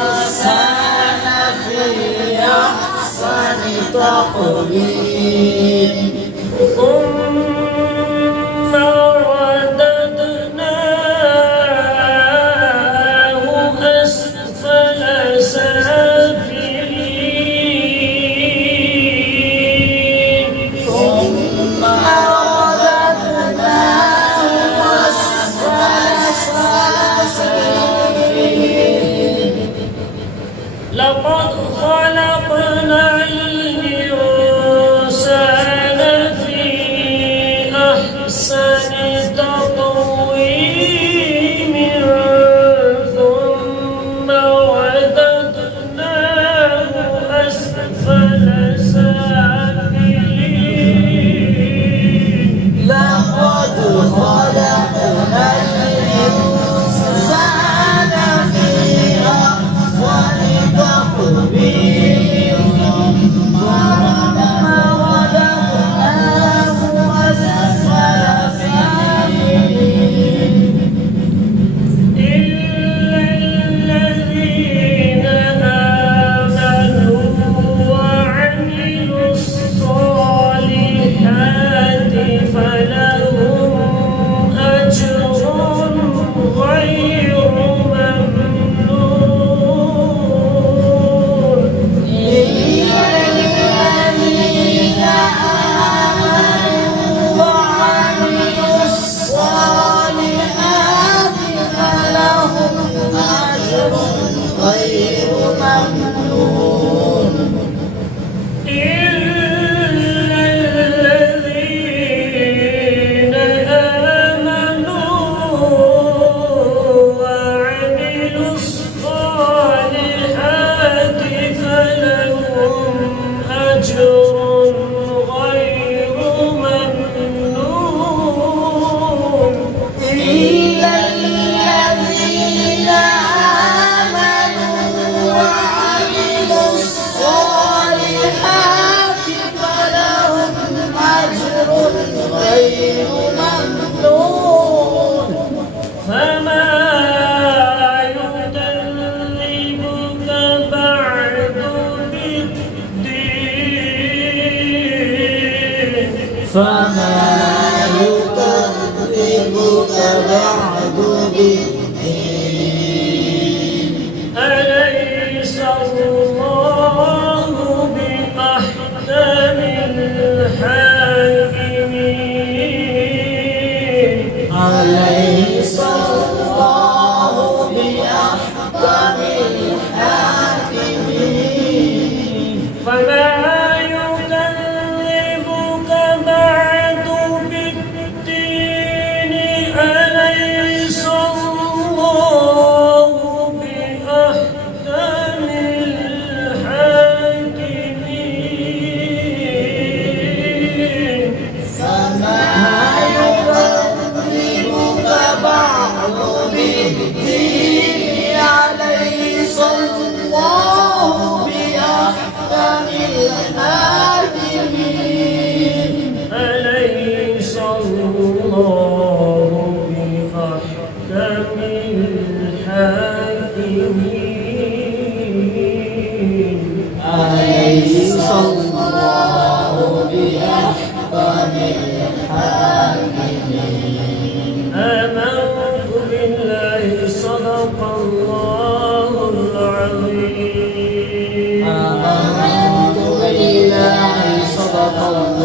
الإنسان في أحسن تقويم ثم رددناه أسفل سافلين ثم رددناه أسفل سافلين لقد خلقنا الإنسان في أحسن تقويم ثم رددناه أسفل سافلين لقد خلقنا الإنسان في أحسن تقويم ثم رددناه أسفل سافلين إلا الذين آمنوا وعملوا الصالحات فلهم أجر غير ممنون إلا الذين آمنوا وعملوا الصالحات فلهم أجر غير ممنون إلا الذين آمنوا وعملوا الصالحات فلهم أجر غير ممنون إلا الذين آمنوا وعملوا الصالحات فلهم أجر غير ممنون فما يكذبك بعد بالدين فما يكذبك بعد بالدين أليس الله بأحكم الحاكمين أليس الله بأحكم الحاكمين فما يكذبك بعد بالدين أليس الله بأحكم الحاكمين فما يكذبك بعد بالدين أليس الله بأحكم الحاكمين أليس الله بأحكم الحاكمين أليس الله بأحكم الحاكمين آمنت بالله صدق الله العظيم آمنت بالله صدق الله